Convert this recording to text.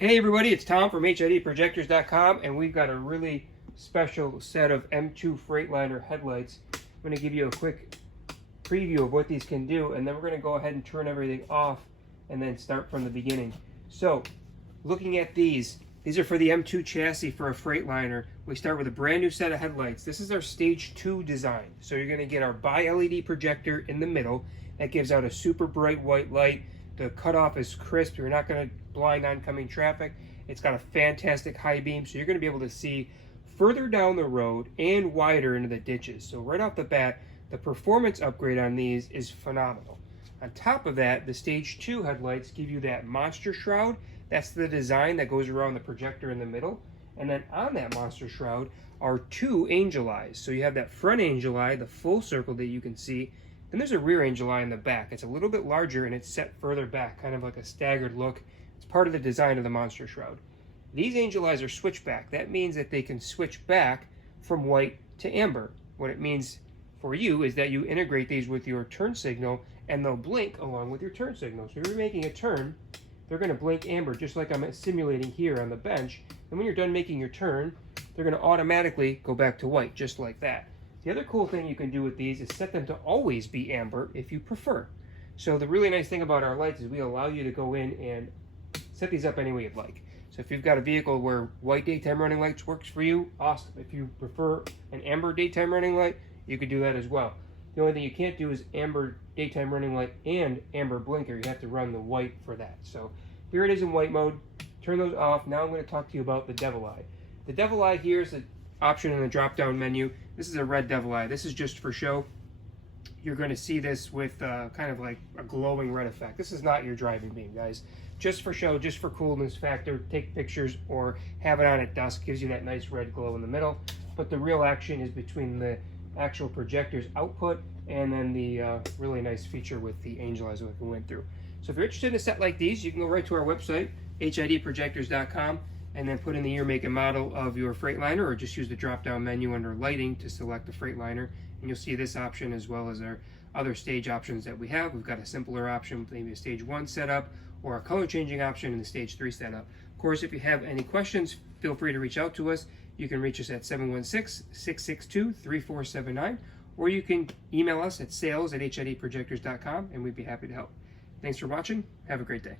Hey everybody, it's Tom from HIDprojectors.com, and we've got a really special set of M2 Freightliner headlights. I'm going to give you a quick preview of what these can do, and then we're going to go ahead and turn everything off and then start from the beginning. So, looking at these are for the M2 chassis for a Freightliner. We start with a brand new set of headlights. This is our Stage 2 design. So you're going to get our bi-LED projector in the middle that gives out a super bright white light. The cutoff is crisp. You're not going to blind oncoming traffic. It's got a fantastic high beam, so you're going to be able to see further down the road and wider into the ditches. So right off the bat, the performance upgrade on these is phenomenal. On top of that, the Stage 2 headlights give you that monster shroud. That's the design that goes around the projector in the middle. And then on that monster shroud are two angel eyes. So you have that front angel eye, the full circle that you can see. Then there's a rear angel eye in the back. It's a little bit larger and it's set further back, kind of like a staggered look. It's part of the design of the monster shroud. These angel eyes are switchback. That means that they can switch back from white to amber. What it means for you is that you integrate these with your turn signal and they'll blink along with your turn signal. So if you're making a turn, they're going to blink amber just like I'm simulating here on the bench. And when you're done making your turn, they're going to automatically go back to white, just like that. The other cool thing you can do with these is set them to always be amber if you prefer. So the really nice thing about our lights is we allow you to go in and set these up any way you'd like. So if you've got a vehicle where white daytime running lights works for you, awesome. If you prefer an amber daytime running light, you could do that as well. The only thing you can't do is amber daytime running light and amber blinker. You have to run the white for that. So here it is in white mode. Turn those off. Now I'm going to talk to you about the devil eye. The devil eye here is an option in the drop-down menu. This is a red devil eye. This is just for show. You're going to see this with kind of like a glowing red effect. This is not your driving beam, guys. Just for show, just for coolness factor. Take pictures or have it on at dusk. Gives you that nice red glow in the middle. But the real action is between the actual projector's output and then the really nice feature with the angel eyes that we went through. So if you're interested in a set like these, you can go right to our website, HIDprojectors.com, and then put in the year, make, and model of your Freightliner, or just use the drop-down menu under lighting to select the Freightliner, and you'll see this option as well as our other stage options that we have. We've got a simpler option with maybe a Stage 1 setup, or a color changing option in the Stage 3 setup. Of course, if you have any questions, feel free to reach out to us. You can reach us at 716-662-3479, or you can email us at sales@HIDprojectors.com, and we'd be happy to help. Thanks for watching. Have a great day.